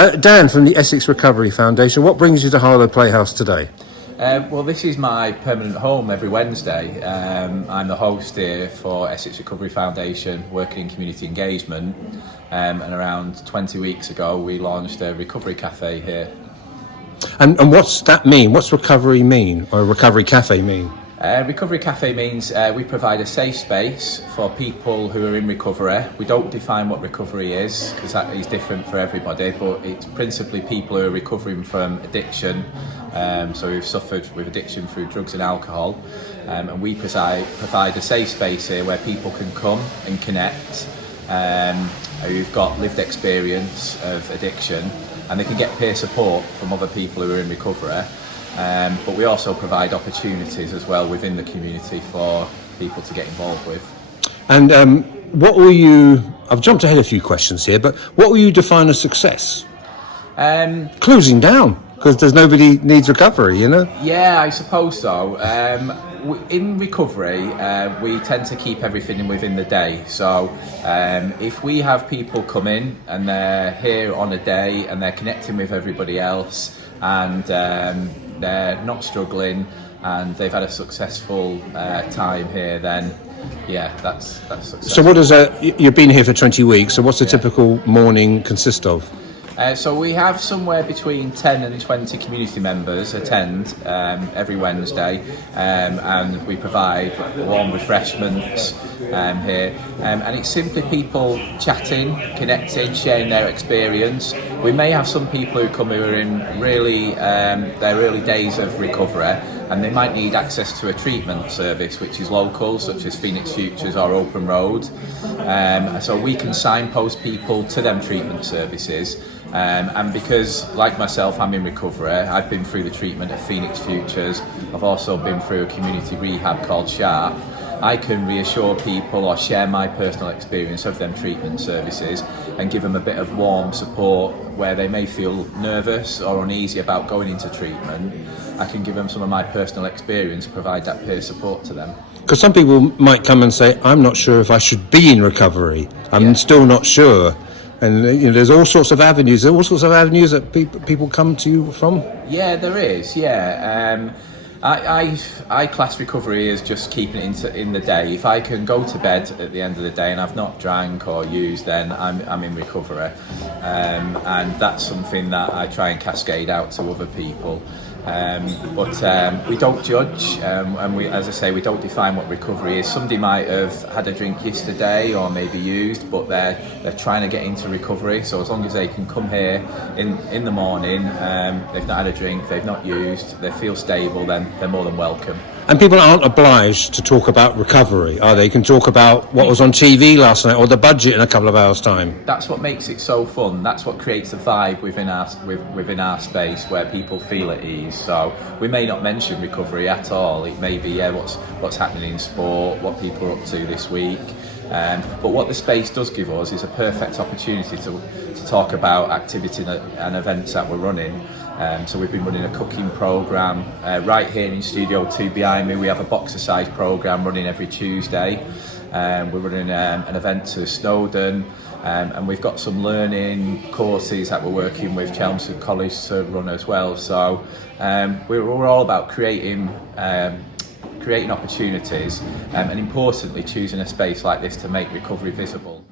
Dan from the Essex Recovery Foundation, what brings you to Harlow Playhouse today? Well, this is my permanent home every Wednesday. I'm the host here for Essex Recovery Foundation, working in community engagement. And around 20 weeks ago, we launched a recovery cafe here. And what's that mean? What's recovery mean, or a recovery cafe mean? Recovery Cafe means we provide a safe space for people who are in recovery. We don't define what recovery is because that is different for everybody, but it's principally people who are recovering from addiction. So we've suffered with addiction through drugs and alcohol, and we provide a safe space here where people can come and connect, who've got lived experience of addiction, and they can get peer support from other people who are in recovery. But we also provide opportunities as well within the community for people to get involved with. And what will you, I've jumped ahead a few questions here, but what will you define as success? Closing down, because there's nobody needs recovery, you know? Yeah, I suppose so. In recovery, we tend to keep everything within the day. So if we have people come in and they're here on a day and they're connecting with everybody else and they're not struggling and they've had a successful time here, then yeah, that's successful. So what does you've been here for 20 weeks, so what's a typical morning consist of? So we have somewhere between 10 and 20 community members attend every Wednesday, and we provide warm refreshments here, and it's simply people chatting, connecting, sharing their experience. We may have some people who come who are in really their early days of recovery, and they might need access to a treatment service which is local, such as Phoenix Futures or Open Road. So we can signpost people to them treatment services. And because, like myself, I'm in recovery, I've been through the treatment at Phoenix Futures, I've also been through a community rehab called Sharp. I can reassure people or share my personal experience of them treatment services and give them a bit of warm support where they may feel nervous or uneasy about going into treatment. I can give them some of my personal experience, provide that peer support to them. Because some people might come and say, I'm not sure if I should be in recovery, I'm still not sure. And there's all sorts of avenues. There are all sorts of avenues that people come to you from. Yeah, there is. Yeah, I class recovery as just keeping it in the day. If I can go to bed at the end of the day and I've not drank or used, then I'm in recovery, and that's something that I try and cascade out to other people. But we don't judge, and we, as I say, we don't define what recovery is. Somebody might have had a drink yesterday or maybe used, but they're trying to get into recovery. So as long as they can come here in the morning, they've not had a drink, they've not used, they feel stable, then they're more than welcome. And people aren't obliged to talk about recovery, are they? Can talk about what was on TV last night or the budget in a couple of hours' time. That's what makes it so fun. That's what creates a vibe within our space where people feel at ease. So we may not mention recovery at all. It may be what's happening in sport, what people are up to this week. But what the space does give us is a perfect opportunity to talk about activity and events that we're running. So we've been running a cooking programme right here in Studio 2 behind me. We have a boxercise programme running every Tuesday. We're running an event to Snowdon, and we've got some learning courses that we're working with Chelmsford College to run as well. So we're all about creating opportunities, and importantly choosing a space like this to make recovery visible.